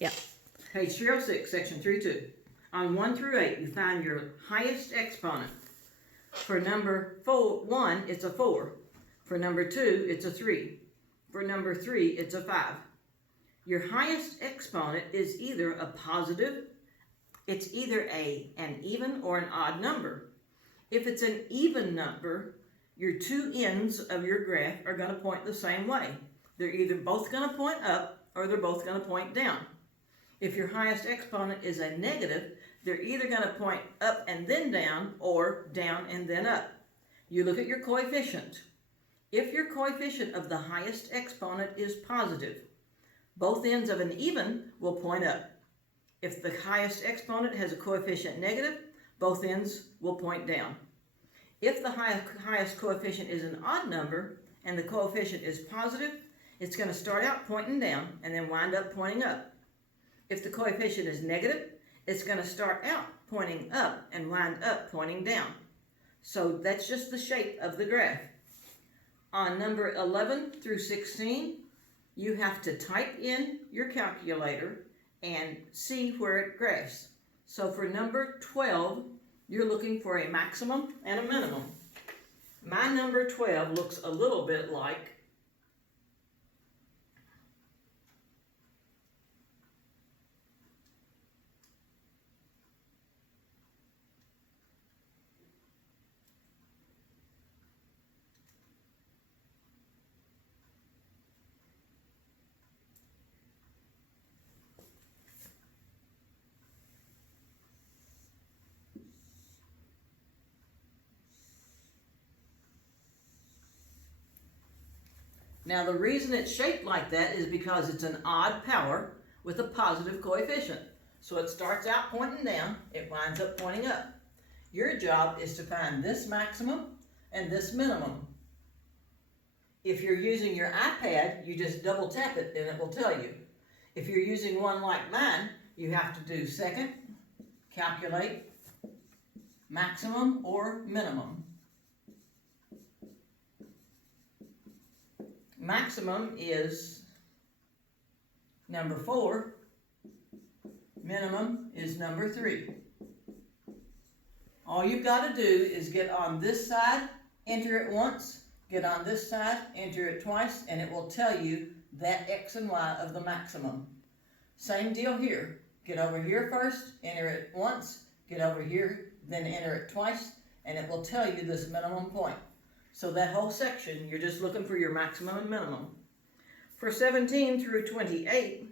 Yep. Page 306, section 3.2. On 1 through 8, you find your highest exponent. For number 1, it's a 4. For number 2, it's a 3. For number 3, it's a 5. Your highest exponent is either a positive, it's either an even or an odd number. If it's an even number, your two ends of your graph are going to point the same way. They're either both going to point up or they're both going to point down. If your highest exponent is a negative, they're either going to point up and then down or down and then up. You look at your coefficient. If your coefficient of the highest exponent is positive, both ends of an even will point up. If the highest exponent has a coefficient negative, both ends will point down. If the highest coefficient is an odd number and the coefficient is positive, it's going to start out pointing down and then wind up pointing up. If the coefficient is negative, it's going to start out pointing up and wind up pointing down. So that's just the shape of the graph. On number 11 through 16, you have to type in your calculator and see where it graphs. So for number 12, you're looking for a maximum and a minimum. My number 12 looks a little bit like Now the reason it's shaped like that is because it's an odd power with a positive coefficient. So it starts out pointing down, it winds up pointing up. Your job is to find this maximum and this minimum. If you're using your iPad, you just double tap it and it will tell you. If you're using one like mine, you have to do second, calculate, maximum or minimum. Maximum is number 4, minimum is number 3. All you've got to do is get on this side, enter it once, get on this side, enter it twice, and it will tell you that X and Y of the maximum. Same deal here. Get over here first, enter it once, get over here, then enter it twice, and it will tell you this minimum point. So that whole section, you're just looking for your maximum and minimum. For 17 through 28,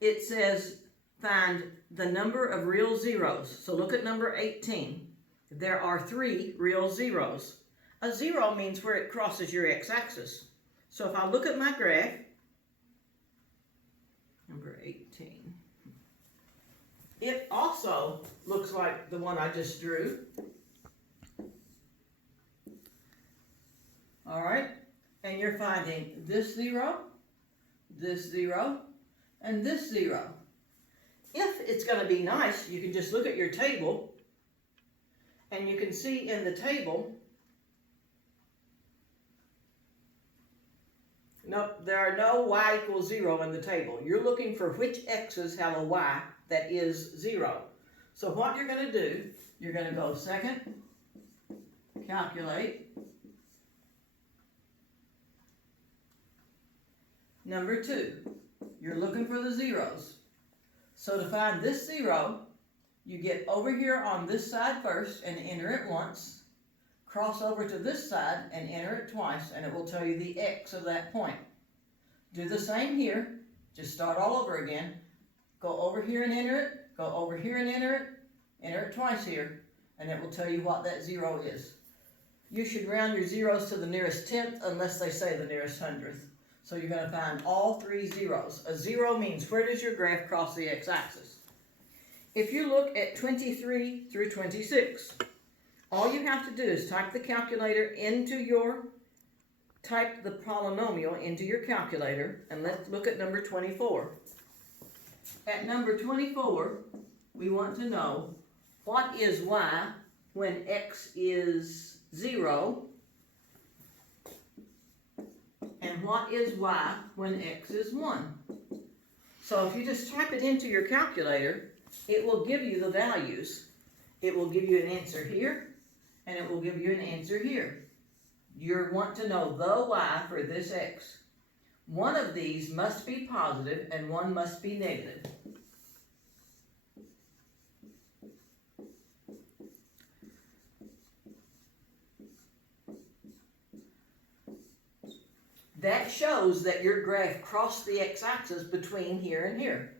it says find the number of real zeros. So look at number 18. There are 3 real zeros. A zero means where it crosses your x-axis. So if I look at my graph, number 18, it also looks like the one I just drew. All right, and you're finding this 0, and this 0. If it's going to be nice, you can just look at your table, and you can see in the table, nope, there are no y equals 0 in the table. You're looking for which x's have a y that is 0. So what you're going to do, you're going to go second, calculate, number 2. You're looking for the zeros. So to find this 0, you get over here on this side first and enter it once, cross over to this side and enter it twice, and it will tell you the x of that point. Do the same here, just start all over again. Go over here and enter it, go over here and enter it twice here, and it will tell you what that 0 is. You should round your zeros to the nearest tenth unless they say the nearest hundredth. So you're going to find all 3 zeros. A 0 means where does your graph cross the x-axis. If you look at 23 through 26, all you have to do is type the polynomial into your calculator, and let's look at number 24. At number 24, we want to know what is y when x is 0, and what is y when x is 1. So if you just type it into your calculator, it will give you the values. It will give you an answer here, and it will give you an answer here. You want to know the y for this x. One of these must be positive and one must be negative. That shows that your graph crossed the x-axis between here and here.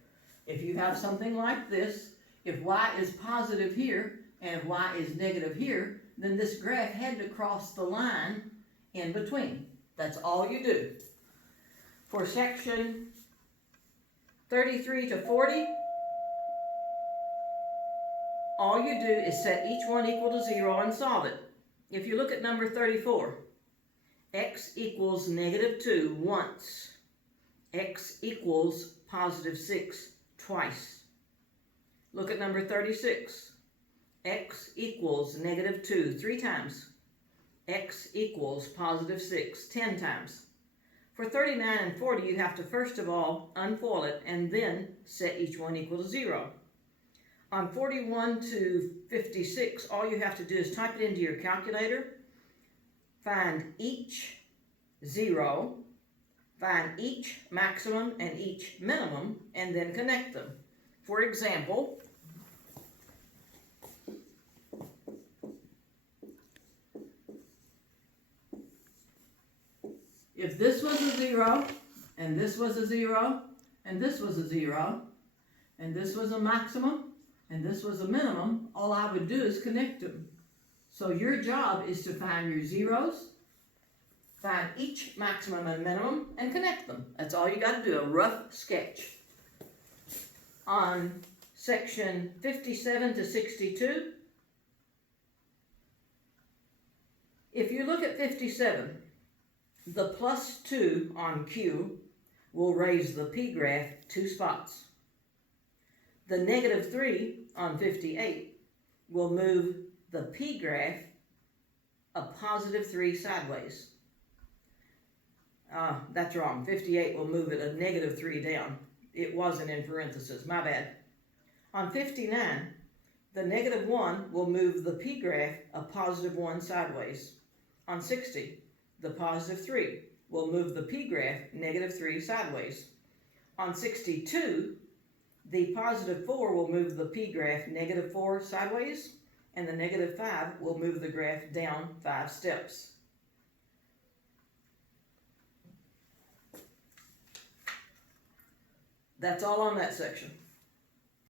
If you have something like this, if y is positive here and if y is negative here, then this graph had to cross the line in between. That's all you do. For section 33 to 40, all you do is set each one equal to 0 and solve it. If you look at number 34, x equals negative 2 once. X equals positive 6 twice. Look at number 36. X equals negative 2 3 times. X equals positive 6 10 times. For 39 and 40, you have to first of all unfold it and then set each one equal to 0. On 41 to 56, all you have to do is type it into your calculator, find each 0, find each maximum and each minimum, and then connect them. For example, if this was a 0, and this was a 0, and this was a 0, and this was a maximum, and this was a minimum, all I would do is connect them. So your job is to find your zeros, find each maximum and minimum, and connect them. That's all you got to do, a rough sketch. On section 57 to 62, if you look at 57, the plus 2 on Q will raise the P graph 2 spots. The negative 3 on 58 will move the P graph a positive 3 sideways. That's wrong. 58 will move it a negative 3 down. It wasn't in parentheses. My bad. On 59, the negative 1 will move the P graph a positive 1 sideways. On 60, the positive 3 will move the P graph negative 3 sideways. On 62, the positive 4 will move the P graph negative 4 sideways, and the negative 5 will move the graph down 5 steps. That's all on that section.